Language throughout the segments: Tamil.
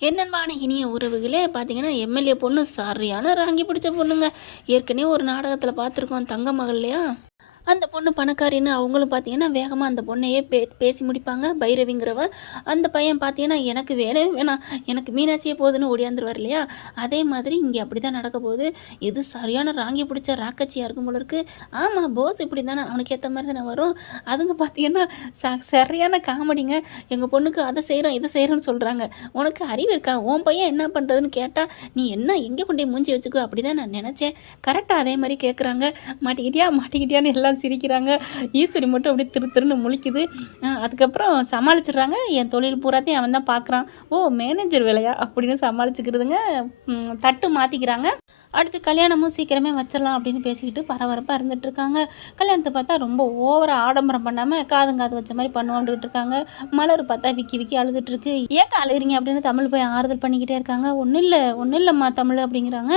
என்னன்பான இனிய உறவுகளே பார்த்தீங்கன்னா, எம்எல்ஏ பொண்ணு சரியான ராங்கி பிடிச்ச பொண்ணுங்க. ஏற்கனவே ஒரு நாடகத்தில பார்த்துருக்கோம் தங்க மகள்லையா? அந்த பொண்ணு பணக்காரின்னு அவங்களும் பார்த்தீங்கன்னா, வேகமா அந்த பொண்ணையே பேசி முடிப்பாங்க. பைரவிங்கிறவ. அந்த பையன் பார்த்தீங்கன்னா, எனக்கு வேணவே வேணாம். எனக்கு மீனாட்சியே போதுன்னு ஓடியாந்துருவார் இல்லையா? அதே மாதிரி இங்கே அப்படி தான் நடக்க போகுது. இது சரியான ராங்கி பிடிச்ச ராக்கச்சியா இருக்கும் போல இருக்கு. ஆமா, போஸ் இப்படி தானே அவனுக்கு ஏத்த மாரி தானே வரும். அதுங்க பார்த்தீங்கன்னா, சரியான காமெடிங்க. எங்க பொண்ணுக்கு அத செய்றோம், இத செய்றோம்ன்னு சொல்றாங்க. உனக்கு அறிவு இருக்கா? உன் பையன் என்ன பண்றதுன்னு கேட்டா, நீ என்ன எங்கே கொண்டு போய் மூஞ்சி வச்சுக்கோ அப்படிதான் நான் நெனச்சேன். கரெக்ட்டா அதே மாரி கேட்குறாங்க. மாட்டிக்கிட்டியா? மாட்டிக்கிட்டியான்னு எல்லாம் சிரிக்கிறாங்க. ஈஸ்வரி மட்டும் அப்படியே திரு திருன்னு முழிக்குது. அதுக்கப்புறம் சமாளிச்சிடுறாங்க. என் தொழில் பூராத்தையும் அவன் தான் பார்க்குறான். ஓ, மேனேஜர் வேலையா அப்படின்னு சமாளிச்சுக்கிறதுங்க. தட்டு மாற்றிக்கிறாங்க. அடுத்து கல்யாணமும் சீக்கிரமே வச்சிடலாம் அப்படின்னு பேசிக்கிட்டு பரபரப்பாக இருந்துட்டு இருக்காங்க. கல்யாணத்தை பார்த்தா ரொம்ப ஓவராக ஆடம்பரம் பண்ணாமல் காது வச்ச மாதிரி பண்ணுவான்ட்டு இருக்காங்க. மலர் பார்த்தா விக்கி விக்கி அழுதுட்டு இருக்கு. ஏக்கா அழுகிறீங்க அப்படின்னு தமிழ் போய் ஆறுதல் பண்ணிக்கிட்டே இருக்காங்க. ஒன்றும் இல்லைம்மா தமிழ் அப்படிங்கிறாங்க.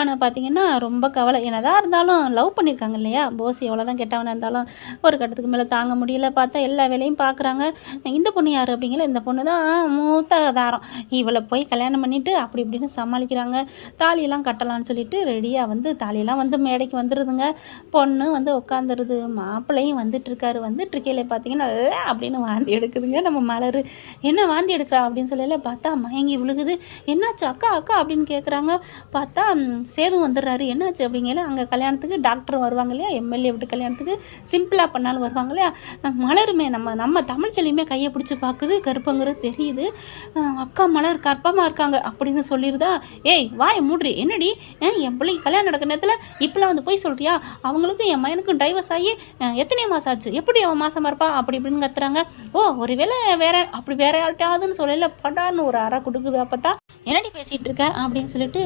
ஆனால் பார்த்தீங்கன்னா ரொம்ப கவலை. என்னதான் இருந்தாலும் லவ் பண்ணியிருக்காங்க இல்லையா? போஸ் எவ்வளோதான் கெட்டவனாக இருந்தாலும் ஒரு கட்டத்துக்கு மேலே தாங்க முடியல. பார்த்தா எல்லா வேலையும் பார்க்குறாங்க. இந்த பொண்ணு யார் அப்படிங்கிற இந்த பொண்ணு தான் மூத்த தாரம். இவளை போய் கல்யாணம் பண்ணிவிட்டு அப்படி இப்படின்னு சமாளிக்கிறாங்க. தாலியெல்லாம் கட்டலான்னு சொல்லிட்டு ரெடியாக வந்து தாலியெல்லாம் வந்து மேடைக்கு வந்துடுதுங்க. பொண்ணு வந்து உட்காந்துருது. மாப்பிள்ளையும் வந்துட்டுருக்காரு. வந்துட்டுருக்கையில பார்த்தீங்கன்னா அப்படின்னு வாந்தி எடுக்குதுங்க நம்ம மலர். என்ன வாந்தி எடுக்கிறா அப்படின்னு சொல்லல பார்த்தா மயங்கி விழுகுது. என்னாச்சு அக்கா அக்கா அப்படின்னு கேட்குறாங்க. பார்த்தா சேது வந்துடுறாரு. என்னாச்சு அப்படிங்கல அங்கே கல்யாணத்துக்கு டாக்டர் வருவாங்க இல்லையா? எம்எல்ஏ விட்டு கல்யாணத்துக்கு சிம்பிளாக பண்ணாலும் வருவாங்க இல்லையா? மலருமே நம்ம தமிழ்ச்செல்லியுமே கையை பிடிச்சி பார்க்குது. கருப்பங்கிறது தெரியுது. அக்கா மலர் கற்பமாக இருக்காங்க அப்படின்னு சொல்லிடுதா. ஏய் வாய் மூட்ரி, என்னடி என் பிள்ளைக்கு கல்யாணம் நடக்கிற நேரத்தில் இப்பெல்லாம் வந்து போய் சொல்கிறியா? அவங்களுக்கும் என் மயனுக்கும் டைவர்ஸ் ஆகி எத்தனை மாதம் ஆச்சு? எப்படி அவன் மாசமாக இருப்பா அப்படி இப்படின்னு கத்துறாங்க. ஓ, ஒருவேளை வேற அப்படி வேற யார்ட்டாவதுன்னு சொல்லல படான்னு ஒரு அறை கொடுக்குது. அப்போ என்னடி பேசிகிட்டு இருக்க அப்படின்னு சொல்லிட்டு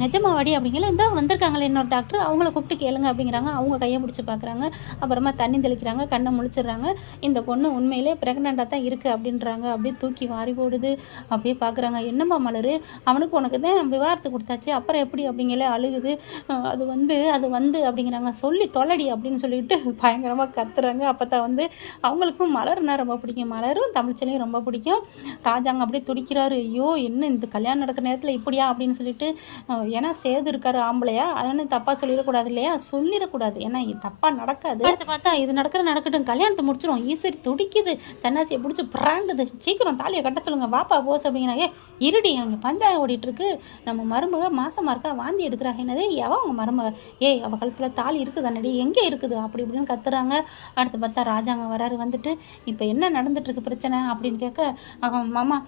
நிஜமாவாடி அப்படிங்கிற இந்த வந்திருக்காங்களே இன்னொரு டாக்டர், அவங்கள கூப்பிட்டு கேளுங்க அப்படிங்கிறாங்க. அவங்க கையை பிடிச்சி பார்க்குறாங்க. அப்புறமா தண்ணி தெளிக்கிறாங்க. கண்ணை முழிச்சிடுறாங்க. இந்த பொண்ணு உண்மையிலே ப்ரெக்னெண்ட்டாக தான் இருக்குது அப்படின்றாங்க. அப்படியே தூக்கி வாரி போடுது. அப்படியே பார்க்குறாங்க. என்னம்மா மலர், அவனுக்கு உனக்கு தான் நம்ம விவாகரத்து கொடுத்தாச்சு, அப்புறம் எப்படி அப்படிங்கிற அழுகுது. அது வந்து அப்படிங்கிறாங்க. சொல்லி தொலைடி அப்படின்னு சொல்லிட்டு பயங்கரமாக கத்துறாங்க. அப்போ தான் வந்து அவங்களுக்கும் மலர்னா ரொம்ப பிடிக்கும். மலரும் தமிழ்ச்சலையும் ரொம்ப பிடிக்கும். ராஜாங்க அப்படியே துடிக்கிறாரு. ஐயோ, என்ன இந்த கல்யாணம் நடக்கிற நேரத்தில் இப்படியா அப்படின்னு சொல்லிட்டு. ஏன்னா சேது இருக்காரு ஆம்பளையா, அதனால தப்பாக சொல்லிடக்கூடாது இல்லையா? சொல்லிடக்கூடாது, ஏன்னா இது தப்பாக நடக்காது. அடுத்து பார்த்தா இது நடக்கட்டும், கல்யாணத்தை முடிச்சிடும். ஈஸ்வரி துடிக்குது. சன்னாசியை பிடிச்சி பிராண்டுது. சீக்கிரம் தாலியை கட்ட சொல்லுங்க, வாப்பா போஸ் அப்படிங்கிறாங்க. இருடி, அங்கே பஞ்சாயம் ஓடிட்டு இருக்கு. நம்ம மருமக மாசமாக இருக்கா, வாந்தி எடுக்கிறாங்க. என்னது எவன் அவங்க மருமக? ஏய், அவள் கழுத்தில் தாலி இருக்குது அண்ணடி, எங்கே இருக்குது அப்படி இப்படின்னு கத்துறாங்க. அடுத்து பார்த்தா ராஜாங்க வராரு. வந்துட்டு இப்போ என்ன நடந்துட்டுருக்கு பிரச்சனை அப்படின்னு கேட்க, அவன் மாமா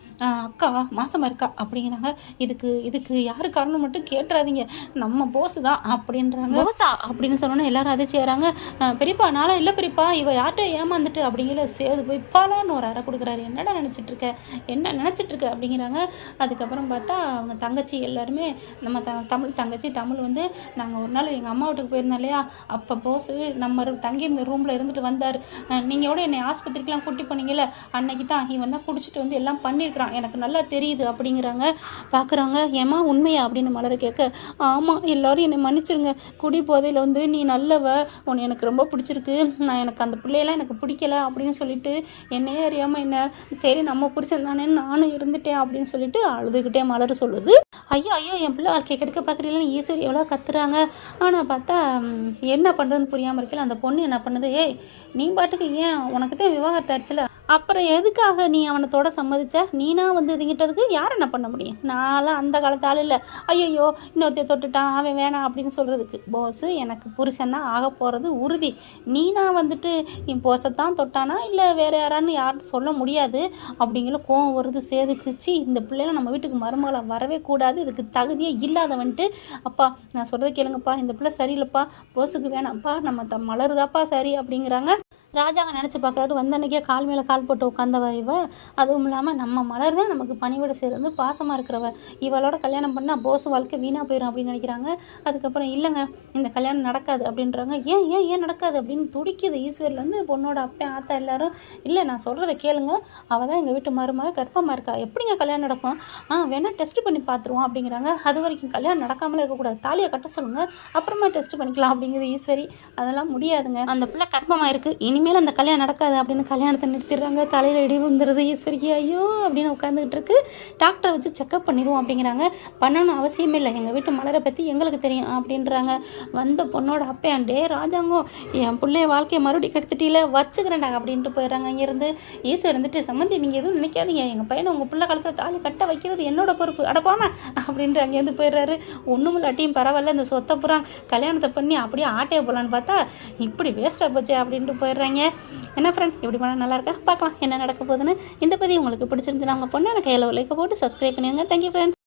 அக்காவா மாசமாக இருக்கா அப்படிங்கிறாங்க. இதுக்கு யாரு காரணம் மட்டும் கேட்டுறாதீங்க, நம்ம போஸ் தான் அப்படின்றாங்க. போஸா அப்படின்னு சொன்னோன்னே எல்லாரும் அதை செய்கிறாங்க. பெரியப்பா நானும் இல்லை பெரியப்பா, இவ யார்கிட்ட ஏமாந்துட்டு அப்படிங்கிற சேது போய் பாலான்னு ஒரு அறை கொடுக்குறாரு. என்னடா நினச்சிட்ருக்க, என்ன நினச்சிட்ருக்க அப்படிங்கிறாங்க. அதுக்கப்புறம் பார்த்தா அவங்க தங்கச்சி எல்லாருமே நம்ம தமிழ் தங்கச்சி தமிழ் வந்து, நாங்கள் ஒரு நாள் எங்கள் அம்மா வீட்டுக்கு போயிருந்தோம் இல்லையா? அப்போ போஸ் நம்ம தங்கியிருந்த ரூமில் இருந்துட்டு வந்தார். நீங்கள் கூட என்னை ஆஸ்பத்திரிக்கெலாம் கூட்டி போனீங்கல்ல, அன்னைக்கு தான் இவன் தான் குடிச்சிட்டு வந்து எல்லாம் பண்ணியிருக்கிறான், எனக்கு நல்லா தெரியுது அப்படிங்கிறாங்க. பார்க்குறாங்க. ஏமா உண்மையா அப்படின்னு மலரை கேட்க, ஆமாம் எல்லோரும் என்னை மன்னிச்சிருங்க, குடி போதையில் வந்து நீ நல்லவ, உன்னை எனக்கு ரொம்ப பிடிச்சிருக்கு, எனக்கு அந்த பிள்ளையெல்லாம் எனக்கு பிடிக்கல அப்படின்னு சொல்லிட்டு என்னையே அறியாமல் என்ன சரி நம்ம புரிச்சன் தானே நானும் இருந்துட்டேன் அப்படின்னு சொல்லிட்டு அழுதுகிட்டே மலர் சொல்லுது. ஐயோ ஐயோ, என் பிள்ளை வாழ்க்கை கெடுக்க பார்க்குறீங்களா ஈஸ்வரி எவ்வளோ கத்துறாங்க. ஆனால் பார்த்தா என்ன பண்ணுறதுன்னு புரியாமல் இருக்கல. அந்த பொண்ணு என்ன பண்ணுது, ஏய் நீ பாட்டுக்கு ஏன் உனக்கு தான் விவாகரத்து ஆயிடுச்சுல, அப்புறம் எதுக்காக நீ அவனத்தோட சம்மதிச்ச? நீனா வந்து இதுங்கிட்டதுக்கு யார் என்ன பண்ண முடியும்? நான்லாம் அந்த காலத்து ஆள் இல்லை. ஐயோ இன்னொருத்தைய தொட்டுட்டான் அவன் வேணாம் அப்படின்னு சொல்கிறதுக்கு. போஸு எனக்கு புருஷன் தான் ஆக போகிறது உறுதி. நீனா வந்துட்டு என் போஸைத்தான் தொட்டானா இல்லை வேறு யாருன்னு சொல்ல முடியாது அப்படிங்கிற கோவம் வருது சேதுக்குச்சு. இந்த பிள்ளைலாம் நம்ம வீட்டுக்கு மருமகளை வரவே கூடாது, இதுக்கு தகுதியே இல்லாதவன்ட்டு. அப்பா நான் சொல்கிறத கேளுங்கப்பா, இந்த பிள்ளை சரியில்லைப்பா, போஸுக்கு வேணாம்ப்பா, நம்ம மலருதாப்பா சரி அப்படிங்கிறாங்க. ராஜாங்க நினச்சி பார்க்குறாரு. வந்த அன்றைக்கே கால் மேலே கால் போட்டு உட்காந்தவ இவ. அதுவும் இல்லாமல் நம்ம மலர் தான் நமக்கு பணிவிட செய்கிறது, பாசமாக இருக்கிறவ. இவளோட கல்யாணம் பண்ணால் போஸ் வாழ்க்கை வீணாக போயிடும் அப்படின்னு நினைக்கிறாங்க. அதுக்கப்புறம் இல்லைங்க இந்த கல்யாணம் நடக்காது அப்படின்றாங்க. ஏன் நடக்காது அப்படின்னு துடிக்குது ஈஸ்வரிலேருந்து பொண்ணோட அப்பா ஆத்தா எல்லாரும். இல்லை நான் சொல்கிறத கேளுங்க, அவள் தான் எங்கள் வீட்டு மருமக கர்ப்பமாக இருக்கா, எப்படிங்க கல்யாணம் நடக்கும்? வேணால் டெஸ்ட் பண்ணி பார்த்துருவோம் அப்படிங்கிறாங்க. அது வரைக்கும் கல்யாணம் நடக்காமலே இருக்கக்கூடாது, தாலியை கட்ட சொல்லுங்கள், அப்புறமா டெஸ்ட் பண்ணிக்கலாம் அப்படிங்கிறது ஈஸ்வரி. அதெல்லாம் முடியாதுங்க, அந்த பிள்ளை கர்ப்பமாக இருக்குது, இனிமேல் அந்த கல்யாணம் நடக்காது அப்படின்னு கல்யாணத்தை நிறுத்திடுறாங்க. தலையில் இடி விழுந்துருது ஈஸ்வரிக்கு. ஐயோ அப்படின்னு உட்காந்துக்கிட்டு இருக்கு. டாக்டரை வச்சு செக்கப் பண்ணிடுவோம் அப்படிங்கிறாங்க. பண்ணணும் அவசியமே இல்லை, எங்கள் வீட்டு மலரை பற்றி எங்களுக்கு தெரியும் அப்படின்றாங்க. வந்த பொண்ணோட அப்பேன், டே ராஜாங்கம் என் பிள்ளைய வாழ்க்கையை மறுபடியும் கெடுத்துட்டீல, வச்சுக்கிறேன்டா அப்படின்ட்டு போயிடுறாங்க. இங்கேருந்து ஈஸ்வர் இருந்துட்டு, சம்மந்தி நீங்கள் எதுவும் நினைக்காதீங்க, எங்கள் பையனை உங்கள் பிள்ளை காலத்தில் தாலி கட்ட வைக்கிறது என்னோட பொறுப்பு, அடப்பாம அப்படின்ட்டு அங்கேருந்து போயிடுறாரு. ஒன்றும் இல்லாட்டியும் பரவாயில்ல, இந்த சொத்தை புறம் கல்யாணத்தை பண்ணி அப்படியே ஆட்டையை போகலான்னு பார்த்தா இப்படி வேஸ்ட்டாக போச்சு அப்படின்ட்டு போயிடுறாங்க. என்ன ஃப்ரெண்ட், இப்படி பண்ணால் நல்லா இருக்கா? பார்க்கலாம் என்ன நடக்க போகுதுன்னு. இந்த பதிவு உங்களுக்கு பிடிச்சிருந்துச்சுன்னா அவங்க பொண்ணு எனக்கு கையில் லைக் போட்டு சப்ஸ்கிரைப் பண்ணிடுங்க. Thank you friends.